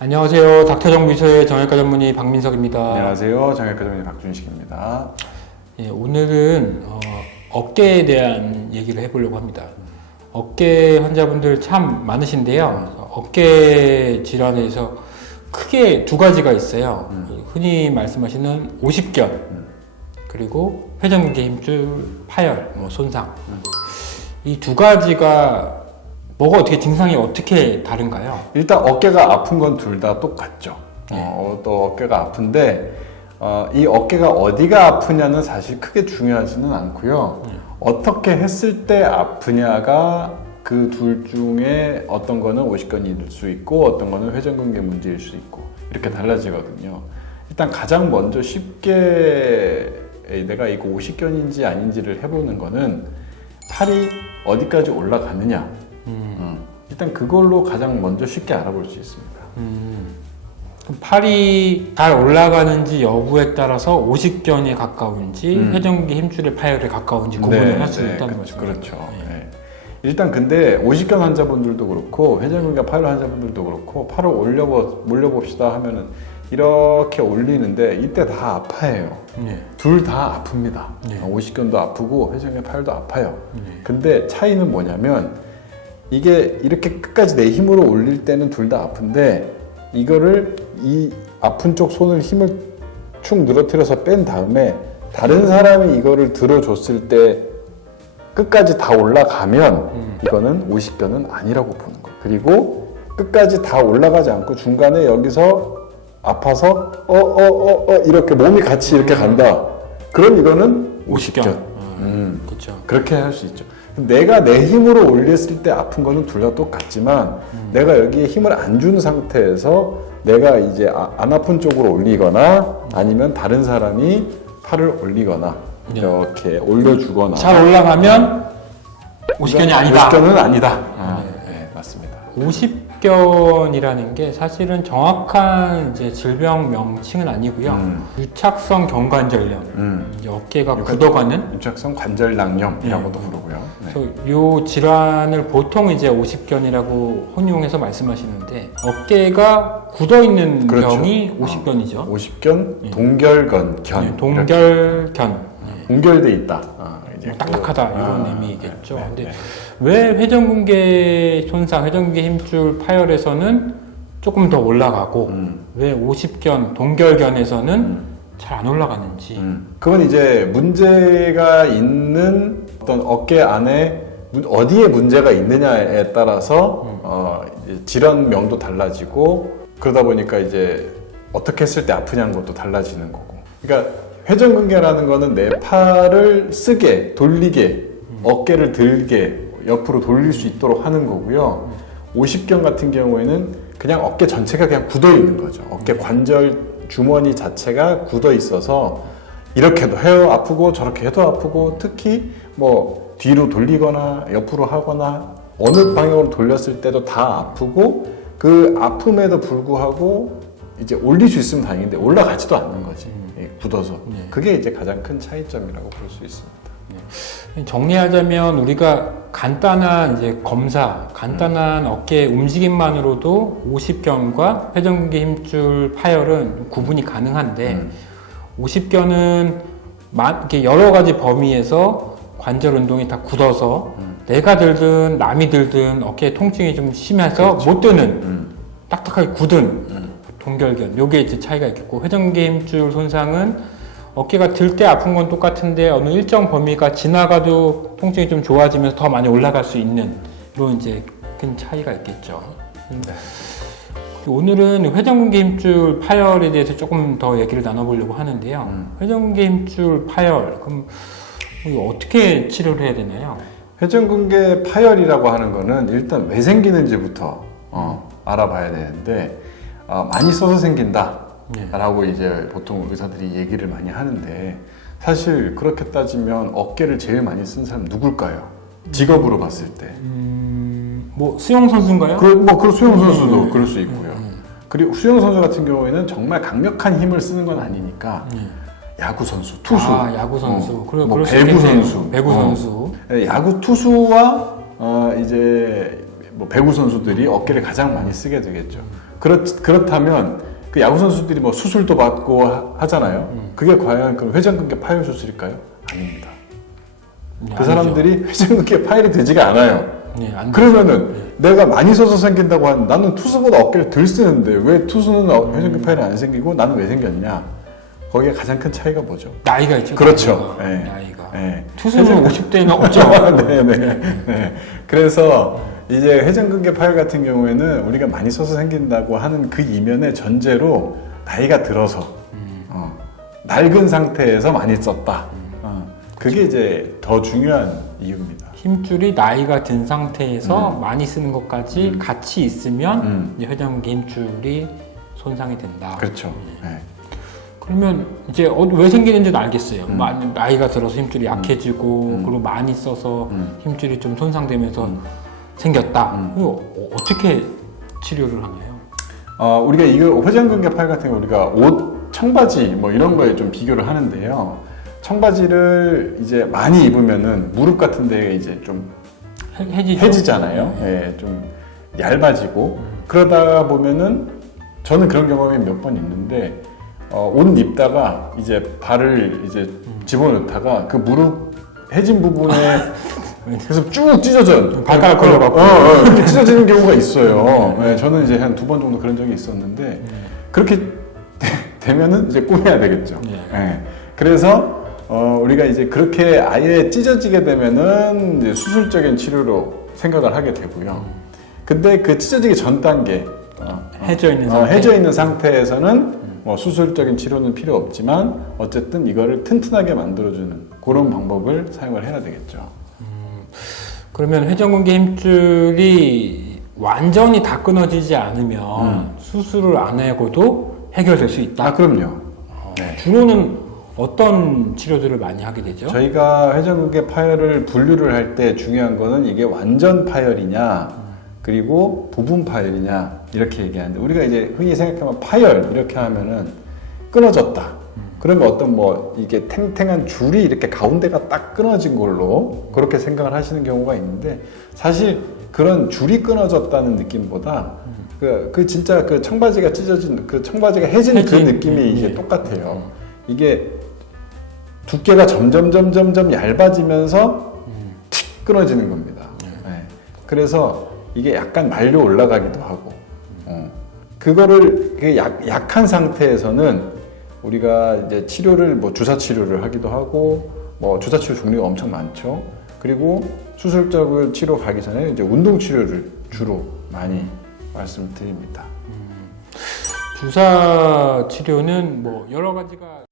안녕하세요. 닥터정비소의 정형외과 전문의 박민석입니다. 안녕하세요. 정형외과 전문의 박준식입니다. 예, 오늘은 어깨에 대한 얘기를 해보려고 합니다. 어깨 환자분들 참 많으신데요. 어깨 질환에서 크게 두 가지가 있어요. 흔히 말씀하시는 오십견, 그리고 회전근개 힘줄 파열, 손상. 이 두 가지가 뭐가 어떻게 증상이 어떻게 다른가요? 일단 어깨가 아픈 건 둘 다 똑같죠. 또 어깨가 아픈데 이 어깨가 어디가 아프냐는 사실 크게 중요하지는 않고요. 어떻게 했을 때 아프냐가 그 둘 중에 어떤 거는 오십견일 수 있고 어떤 거는 회전근개 문제일 수 있고 이렇게 달라지거든요. 일단 가장 먼저 쉽게 내가 이거 오십견인지 아닌지를 해보는 거는 팔이 어디까지 올라가느냐. 일단 그걸로 가장 먼저 쉽게 알아볼 수 있습니다. 그럼 팔이 잘 올라가는지 여부에 따라서 오십견에 가까운지 회전근개 힘줄의 파열에 가까운지 구분을 할 수 있다는 거죠. 그렇죠. 네. 일단 근데 오십견 환자분들도 그렇고 회전근개 파열 환자분들도 그렇고 팔을 올려봅시다 하면은 이렇게 올리는데 이때 다 아파해요. 둘 다 아픕니다. 오십견도 아프고 회전근개 파열도 아파요. 근데 차이는 뭐냐면 이게 이렇게 끝까지 내 힘으로 올릴 때는 둘 다 아픈데 이거를 이 아픈 쪽 손을 힘을 축 늘어뜨려서 뺀 다음에 다른 사람이 이거를 들어줬을 때 끝까지 다 올라가면 이거는 오십견은 아니라고 보는 거예요. 그리고 끝까지 다 올라가지 않고 중간에 여기서 아파서 이렇게 몸이 같이 이렇게 간다. 그럼 이거는 오십견. 그렇죠. 그렇게 할 수 있죠. 내가 내 힘으로 올렸을 때 아픈 거는 둘 다 똑같지만 내가 여기에 힘을 안 준 상태에서 내가 이제 안 아픈 쪽으로 올리거나 아니면 다른 사람이 팔을 올리거나 이렇게 올려주거나 잘 올라가면 오십견이 아니다. 오십견은 아니다. 네, 맞습니다. 오십견이라는 게 사실은 정확한 이제 질병 명칭은 아니고요. 유착성 경관절염, 이제 어깨가 굳어가는 유착성 관절낭염이라고도 부르고요. 네. 그래서 이 질환을 보통 이제 오십견이라고 혼용해서 말씀하시는데 어깨가 굳어 있는 병이 오십견이죠. 오십견, 동결근, 견. 동결견. 동결돼 있다. 딱딱하다 이런 의미겠죠. 네, 근데 왜 회전근개 손상, 회전근개 힘줄 파열에서는 조금 더 올라가고 왜 오십견, 동결견에서는 잘 안 올라가는지. 그건 이제 문제가 있는 어떤 어깨 안에 어디에 문제가 있느냐에 따라서 질환명도 달라지고 그러다 보니까 이제 어떻게 했을 때 아프냐는 것도 달라지는 거고. 그러니까 회전근개라는 거는 내 팔을 쓰게, 돌리게, 어깨를 들게, 옆으로 돌릴 수 있도록 하는 거고요. 오십견 같은 경우에는 그냥 어깨 전체가 그냥 굳어 있는 거죠. 어깨 관절 주머니 자체가 굳어 있어서 이렇게도 해도 아프고 저렇게 해도 아프고 특히 뭐 뒤로 돌리거나 옆으로 하거나 어느 방향으로 돌렸을 때도 다 아프고 그 아픔에도 불구하고 이제 올릴 수 있으면 다행인데 올라가지도 않는 거지. 굳어서. 그게 이제 가장 큰 차이점이라고 볼 수 있습니다. 정리하자면 우리가 간단한 이제 검사, 간단한 어깨 움직임만으로도 오십견과 회전근개 힘줄 파열은 구분이 가능한데 오십견은 이렇게 여러 가지 범위에서 관절 운동이 다 굳어서 내가 들든 남이 들든 어깨 통증이 좀 심해서 못 드는 딱딱하게 굳은 동결견, 요게 이제 차이가 있겠고 회전근개 힘줄 손상은 어깨가 들 때 아픈 건 똑같은데 어느 일정 범위가 지나가도 통증이 좀 좋아지면서 더 많이 올라갈 수 있는 이런 이제 큰 차이가 있겠죠. 오늘은 회전근개 힘줄 파열에 대해서 조금 더 얘기를 나눠보려고 하는데요. 회전근개 힘줄 파열, 그럼 이거 어떻게 치료를 해야 되나요? 회전근개 파열이라고 하는 거는 일단 왜 생기는지부터 알아봐야 되는데 많이 써서 생긴다 라고 이제 보통 의사들이 얘기를 많이 하는데 사실 그렇게 따지면 어깨를 제일 많이 쓴 사람 누굴까요? 직업으로 봤을 때. 뭐 수영 선수인가요? 그 수영 선수도 그럴 수 있고요. 그리고 수영 선수 같은 경우에는 정말 강력한 힘을 쓰는 건 아니니까 야구 선수, 투수, 아, 야구 선수. 그리고 뭐 그럴 수 배구 있겠네요. 선수, 배구 선수. 야구 투수와 이제 뭐 배구 선수들이 어깨를 가장 많이 쓰게 되겠죠. 그렇다면 그 야구 선수들이 뭐 수술도 받고 하잖아요. 그게 과연 그 회전근개 파열 수술일까요? 아닙니다. 네, 그 사람들이 회전근개 파열이 되지가 않아요. 네, 안 그러면은 되죠. 내가 많이 써서 생긴다고 하는 나는 투수보다 어깨를 덜 쓰는데 왜 투수는 회전근개 파열이 안 생기고 나는 왜 생겼냐? 거기에 가장 큰 차이가 뭐죠? 나이가 있죠. 그렇죠. 나이가. 네. 나이가. 네. 투수는 50대는 없죠. 네. 그래서 이제 회전근개 파열 같은 경우에는 우리가 많이 써서 생긴다고 하는 그 이면의 전제로 나이가 들어서 낡은 상태에서 많이 썼다. 그게 이제 더 중요한 이유입니다. 힘줄이 나이가 든 상태에서 많이 쓰는 것까지 같이 있으면 이제 회전근개 힘줄이 손상이 된다. 그렇죠. 네. 그러면 이제 왜 생기는지는 알겠어요. 나이가 들어서 힘줄이 약해지고 그리고 많이 써서 힘줄이 좀 손상되면서 생겼다. 이거 어떻게 치료를 하나요? 우리가 이거 회전근개 파열 같은 경우 우리가 옷, 청바지 뭐 이런 거에 좀 비교를 하는데요. 청바지를 이제 많이 입으면은 무릎 같은 데에 이제 좀 해지잖아요. 예, 좀 얇아지고 그러다 보면은 저는 그런 경험이 몇 번 있는데 옷 입다가 이제 발을 이제 집어넣다가 그 무릎 해진 부분에 그래서 쭉 찢어져요. 발가락 걸려갖고. 그렇게 찢어지는 경우가 있어요. 네, 저는 이제 한 2번 정도 그런 적이 있었는데 그렇게 되면은 이제 꼬매야 되겠죠. 네. 그래서 우리가 이제 그렇게 아예 찢어지게 되면은 이제 수술적인 치료로 생각을 하게 되고요. 근데 그 찢어지기 전 단계 해져 있는 상태에서는 뭐 수술적인 치료는 필요 없지만 어쨌든 이거를 튼튼하게 만들어주는 그런 방법을 사용을 해야 되겠죠. 그러면 회전근개 힘줄이 완전히 다 끊어지지 않으면 수술을 안 하고도 해결될 수 있다? 그럼요. 네. 주로는 어떤 치료들을 많이 하게 되죠? 저희가 회전근개 파열을 분류를 할 때 중요한 거는 이게 완전 파열이냐 그리고 부분 파열이냐 이렇게 얘기하는데 우리가 이제 흔히 생각하면 파열 이렇게 하면은 끊어졌다. 그러면 어떤 뭐 이게 탱탱한 줄이 이렇게 가운데가 딱 끊어진 걸로 그렇게 생각을 하시는 경우가 있는데 사실 그런 줄이 끊어졌다는 느낌보다 그 진짜 그 청바지가 찢어진 그 청바지가 해진 그 느낌이 이게 똑같아요. 이게 두께가 점점 얇아지면서 틱 끊어지는 겁니다. 네. 그래서 이게 약간 말려 올라가기도 하고 그거를 약한 상태에서는 우리가 이제 치료를 뭐 주사 치료를 하기도 하고 뭐 주사 치료 종류가 엄청 많죠. 그리고 수술적으로 치료 가기 전에 이제 운동 치료를 주로 많이 말씀드립니다. 주사 치료는 뭐 여러 가지가